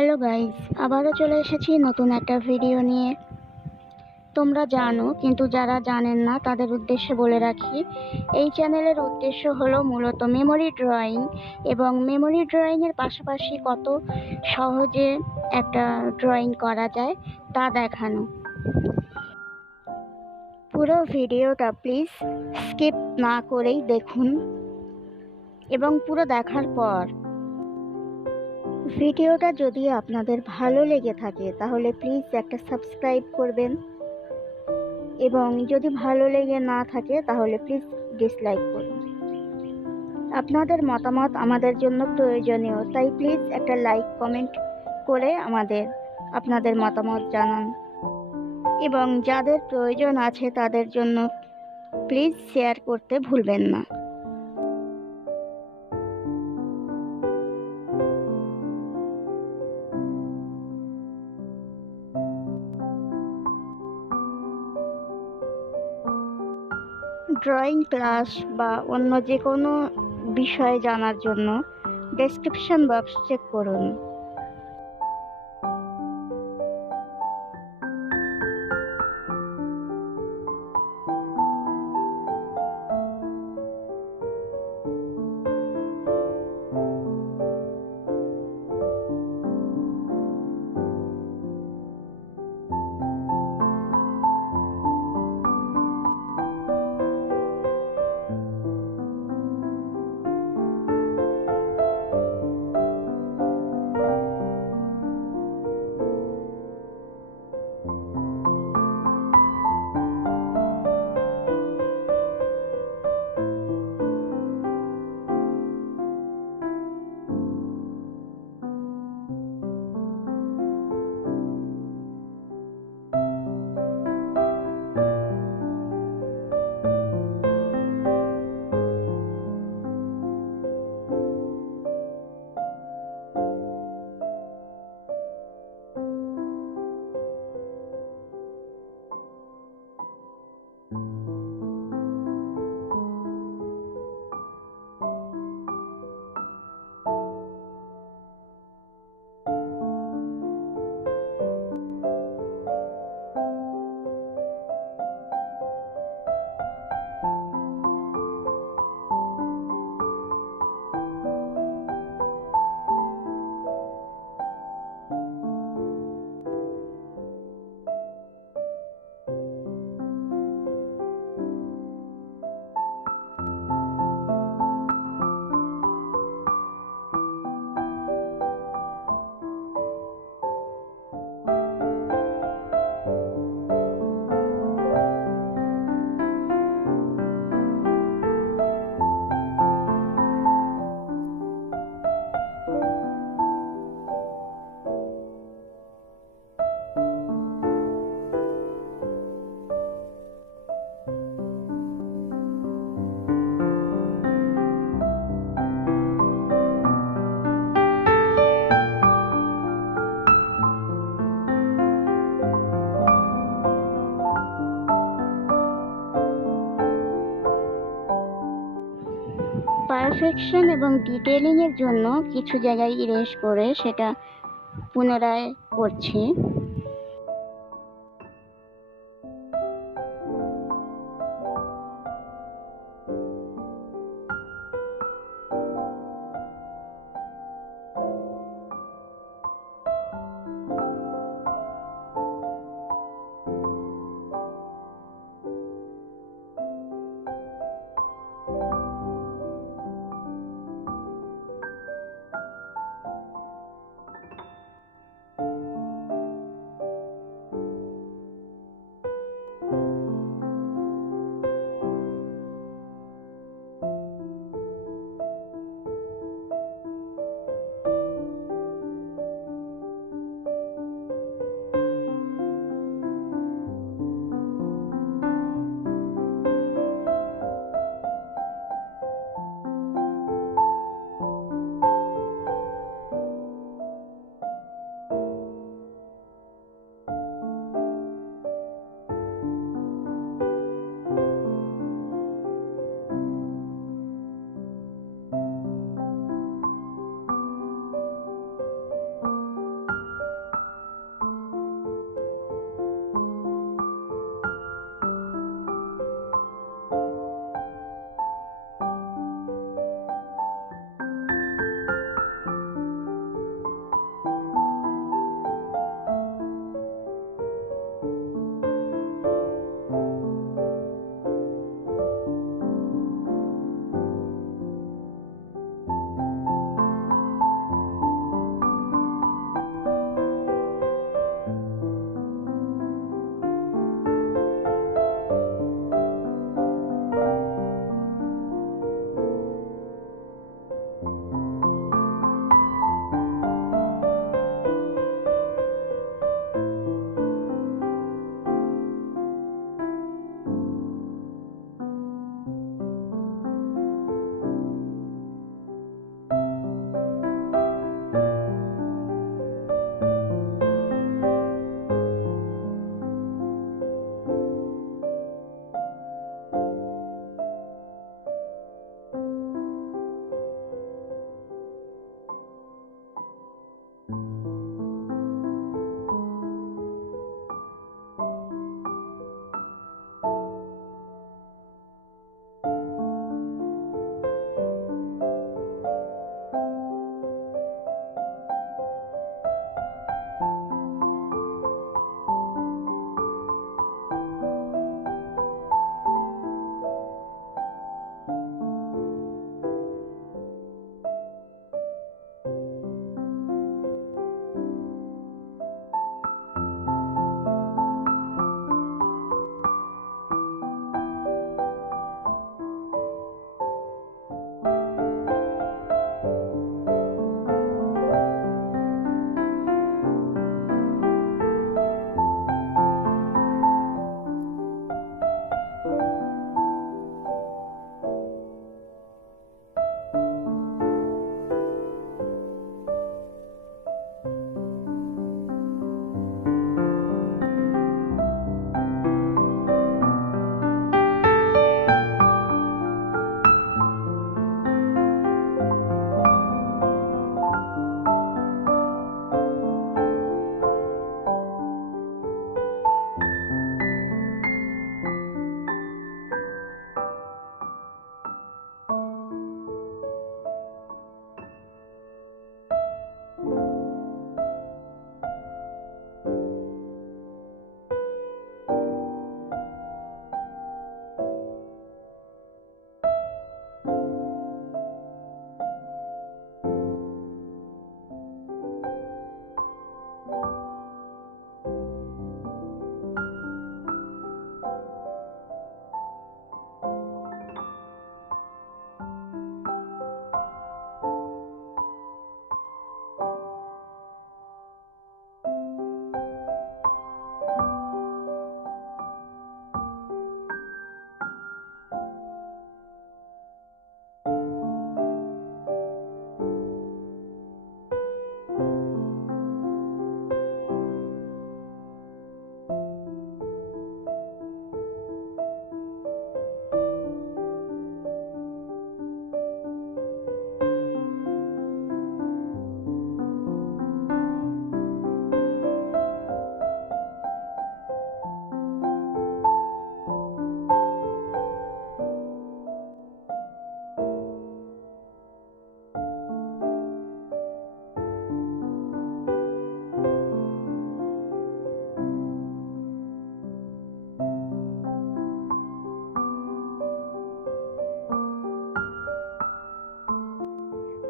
Hello guys, আবারও চলে এসেছি নতুন একটা ভিডিও নিয়ে। তোমরা জানো, কিন্তু যারা জানেন না তাদের উদ্দেশ্যে বলে রাখি, এই চ্যানেলের উদ্দেশ্য হলো মূলত মেমোরি ড্রয়িং এবং মেমোরি ড্রয়িংয়ের পাশাপাশি কত সহজে একটা ড্রয়িং করা যায় তা দেখানো। পুরো ভিডিওটা প্লিজ স্কিপ না করেই দেখুন এবং পুরো দেখার পর ভিডিওটা যদি আপনাদের ভালো লেগে থাকে তাহলে প্লিজ একটা সাবস্ক্রাইব করবেন এবং যদি ভালো লেগে না থাকে তাহলে প্লিজ ডিসলাইক করুন। আপনাদের মতামত আমাদের জন্য প্রয়োজনীয়, তাই প্লিজ একটা লাইক কমেন্ট করে আপনাদের মতামত জানান এবং যাদের প্রয়োজন আছে তাদের জন্য প্লিজ শেয়ার করতে ভুলবেন না। ড্রয়িং ক্লাস বা অন্য যে কোনো বিষয়ে জানার জন্য ডেসক্রিপশন বক্স চেক করুন। পারফেকশন এবং ডিটেলিংয়ের জন্য কিছু জায়গায় ইরেজ করে সেটা পুনরায় করছি।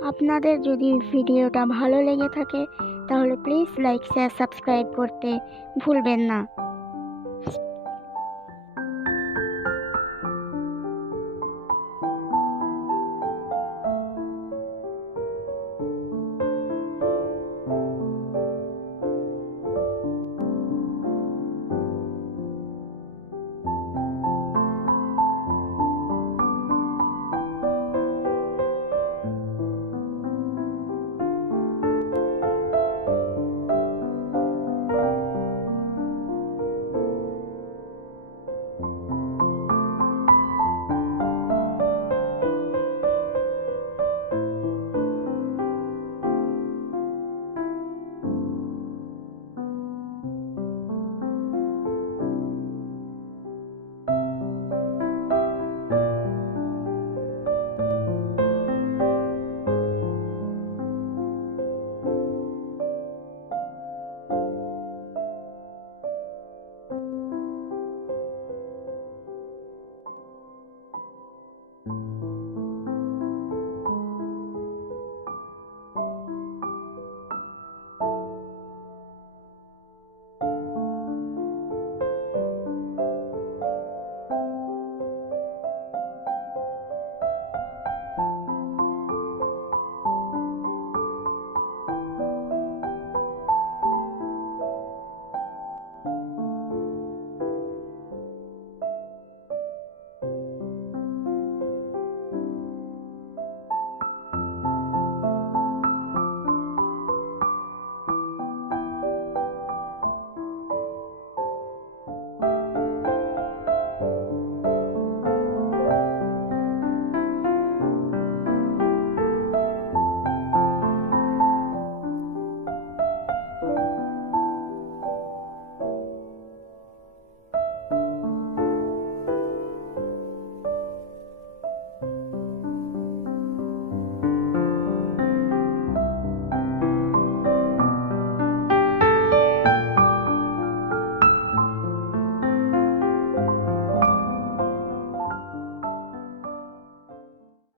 আপনাদের যদি ভিডিওটা ভালো লেগে থাকে তাহলে প্লিজ লাইক শেয়ার সাবস্ক্রাইব করতে ভুলবেন না।